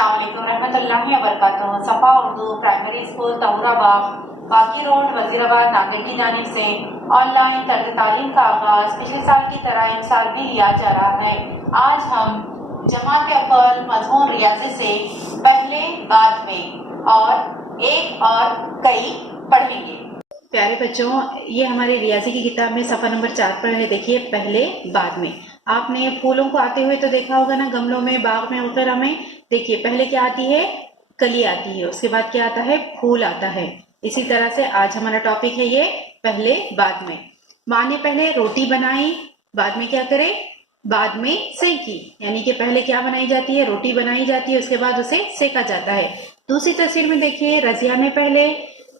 अस्सलाम वालेकुम रहमतुल्लाहि व बरकातुहू। सफ़ा उर्दू प्राइमरी स्कूल तहुराबाग बाकी रोड वजीराबाद नांदेड़ की जानिब से ऑनलाइन तर्ज तालीम का आगाज पिछले साल की तरह इस साल भी लिया जा रहा है। आज हम जमात अव्वल मजमून रियाजी से पहले बाद में और एक और कई पढ़ेंगे। प्यारे बच्चों, ये हमारे रियाजी की किताब में सफ़ा नंबर 4 पर है। देखिए, पहले बाद में। आपने फूलों को आते हुए तो देखा होगा ना, गमलों में, बाग में वगैरह में। देखिए, पहले क्या आती है? कली आती है, उसके बाद क्या आता है? फूल आता है। इसी तरह से आज हमारा टॉपिक है ये पहले बाद में। माँ ने पहले रोटी बनाई, बाद में क्या करे? बाद में सेकी, यानी कि पहले क्या बनाई जाती है? रोटी बनाई जाती है, उसके बाद उसे सेका जाता है। दूसरी तस्वीर में देखिए, रजिया ने पहले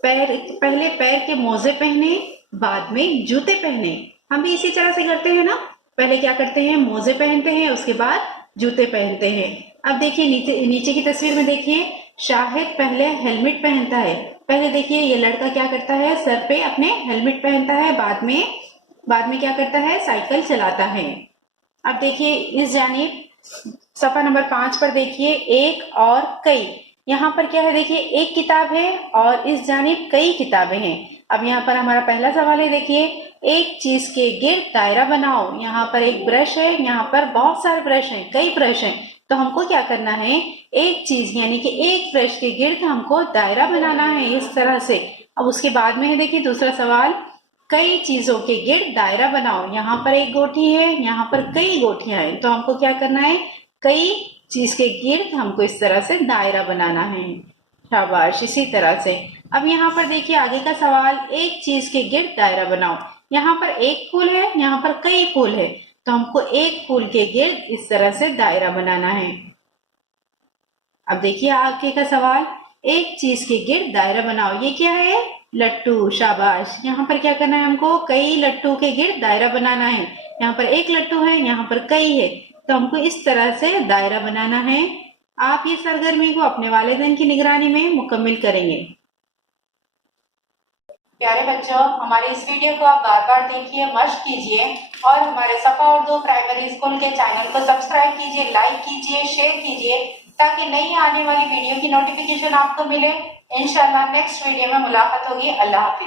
पैर के मोजे पहने, बाद में जूते पहने। हम भी इसी तरह से करते हैं ना, पहले क्या करते हैं? मोजे पहनते हैं, उसके बाद जूते पहनते हैं। अब देखिए नीचे की तस्वीर में देखिए, शाहिद पहले हेलमेट पहनता है। पहले देखिए, ये लड़का क्या करता है? सर पे अपने हेलमेट पहनता है, बाद में क्या करता है? साइकिल चलाता है। अब देखिए इस जानिब सफा नंबर 5 पर देखिए, एक और कई। यहाँ पर क्या है? देखिए, एक किताब है और इस जानिब कई किताबें हैं। अब यहाँ पर हमारा पहला सवाल है, देखिए, एक चीज के गिर्द दायरा बनाओ। यहाँ पर एक ब्रश है, यहाँ पर बहुत सारे ब्रश हैं, कई ब्रश हैं। तो हमको क्या करना है? एक चीज यानी कि एक ब्रश के गिर्द हमको दायरा बनाना है, इस तरह से। अब उसके बाद में है, देखिए, दूसरा सवाल, कई चीजों के गिर्द दायरा बनाओ। यहाँ पर एक गोटी है, यहाँ पर कई गोटियां हैं, तो हमको क्या करना है? कई चीज के गिर्द हमको इस तरह से दायरा बनाना है। शाबाश, इसी तरह से। अब यहाँ पर देखिए आगे का सवाल, एक चीज के गिर्द दायरा बनाओ। यहाँ पर एक फूल है, यहाँ पर कई फूल है, तो हमको एक फूल के गिर्द इस तरह से दायरा बनाना है। अब देखिए आगे का सवाल, एक चीज के गिर्द दायरा बनाओ। ये क्या है? लट्टू। शाबाश, यहाँ पर क्या करना है? हमको कई लट्टू के गिर्द दायरा बनाना है। यहाँ पर एक लट्टू है, यहाँ पर कई है, तो हमको इस तरह से दायरा बनाना है। आप ये सरगर्मी को अपने वालिदैन की निगरानी में मुकम्मिल करेंगे। प्यारे बच्चों, हमारे इस वीडियो को आप बार बार देखिए, मश्क कीजिए और हमारे सफा उर्दू प्राइमरी स्कूल के चैनल को सब्सक्राइब कीजिए, लाइक कीजिए, शेयर कीजिए, ताकि नई आने वाली वीडियो की नोटिफिकेशन आपको मिले। इंशाल्लाह नेक्स्ट वीडियो में मुलाकात होगी। अल्लाह हाफिज।